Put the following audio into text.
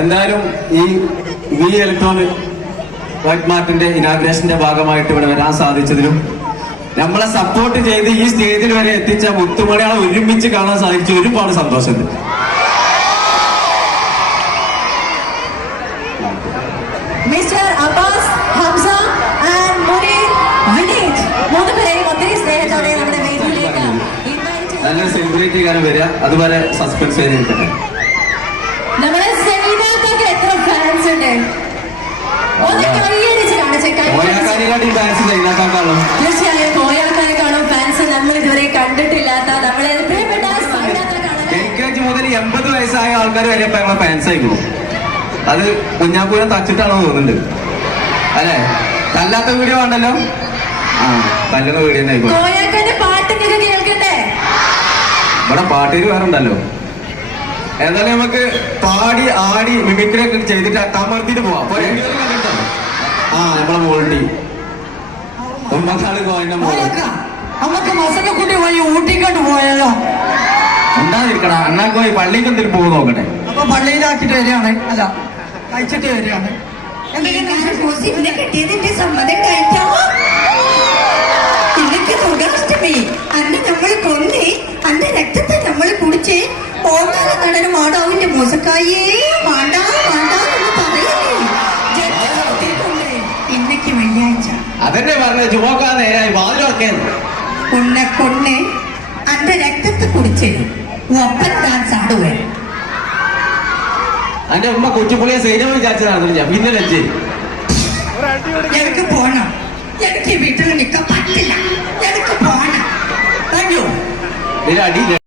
എന്തായാലും ഈ V electronic white മാർട്ടിന്റെ ഇനാഗ്രേഷന്റെ ഭാഗമായിട്ട് ഇവിടെ വരാൻ സാധിച്ചതിലും നമ്മളെ സപ്പോർട്ട് ചെയ്ത് ഈ സ്റ്റേജിൽ വരെ എത്തിച്ച മുത്തുമണികളെ ഒരുമിച്ച് കാണാൻ സാധിച്ച ഒരുപാട് സന്തോഷമുണ്ട്. മിസ്റ്റർ അബ്ബാസ്, ഹംസ ആൻഡ് മുനീർ, വിനീത് മൂന്നുപേരെയും ഒത്തിരി സ്നേഹത്തോടെ നമ്മുടെ വേദിയിലേക്ക് നല്ലൊരു സെലിബ്രിറ്റി കാരണം വരിക. അതുപോലെ സസ്പെൻസ് ചെയ്തിരിക്കട്ടെ. നമ്മുടെ സെലീനക്കൊക്കെ എത്ര ഫാൻസ് ഉണ്ട്? ഒന്ന് കൈയടിച്ച് കാണിച്ചേ. ഫാൻസ് ചെയ്താക്കാണോ? തീർച്ചയായും കോയാക്കാരെക്കാളും ഫാൻസ് നമ്മൾ ഇതുവരെ കണ്ടിട്ടില്ലാത്ത നമ്മളെ പ്രിയപ്പെട്ട LKG മുതൽ 80 വയസ്സായ ആൾക്കാർ വരെ ഇപ്പൊ ഞങ്ങളെ ഫാൻസ് ആയിക്കോ. അത് കുഞ്ഞാപ്പൂരം തച്ചിട്ടാണോ തോന്നുന്നുണ്ട് അല്ലെ? തല്ലാത്ത വീഡിയോ വേണ്ടല്ലോ. ആ തല്ലുന്ന വീഡിയോ തന്നെ ആയിക്കോ. കോയാക്കാന്റെ പാട്ടൊക്കെ കേൾക്കണ്ടേ? ഇവിടെ പാട്ടേര് വേറെ ഉണ്ടല്ലോ. എന്തായാലും നമുക്ക് പാടി ആടി മിമിക്രി ഒക്കെ ചെയ്തിട്ട് കമർത്തിട്ട് പോവാം. ആ നമ്മളെ മോൾട്ടി നമുക്ക് മസനക്കുട്ടി വഴി ഊട്ടിക്കോട്ട് പോയാലോ? ഉണ്ടാതിരിക്കണ അണ്ണാക്ക് പോയി പള്ളിക്ക് എന്തെങ്കിലും പോകും നോക്കട്ടെ. അപ്പൊ പള്ളിയിലാക്കിട്ട് വരികയാണ്, അല്ല കഴിച്ചിട്ട് വരികയാണ്. കിട്ടിയതിന്റെ സമ്മതം കഴിച്ചോ? എനിക്ക് ദുർഗാഷ്ടമി അന്ന് നമ്മൾ കൊന്നേ, അന്റെ രക്തത്തെ നമ്മൾ കുടിച്ച് പോകാന നടന മാടാവിന്റെ മോശക്കായേ വേണ്ട വേണ്ട എന്ന് പറയല്ലേ. ഇന്നക്ക് വെള്ളിയാഴ്ച അതന്നെ പറഞ്ഞ ചുമക്കാ നേരായി വാതിലൊക്കെ ഉന്നെ കൊന്ന് അന്റെ രക്തത്തെ കുടിച്ച് ഒപ്പൻ ഡാൻസ് ആടുവേ. അന്റെ ഉമ്മ കൊച്ചുപുള്ളിയെ സൈന്യം വിചാരിച്ചതാണ്. പിന്നെ ലജ്ജ എനിക്ക് പോണം, എനിക്ക് വീട്ടിൽ നിൽക്കാൻ പറ്റില്ല, എനിക്ക് പോണം. അടി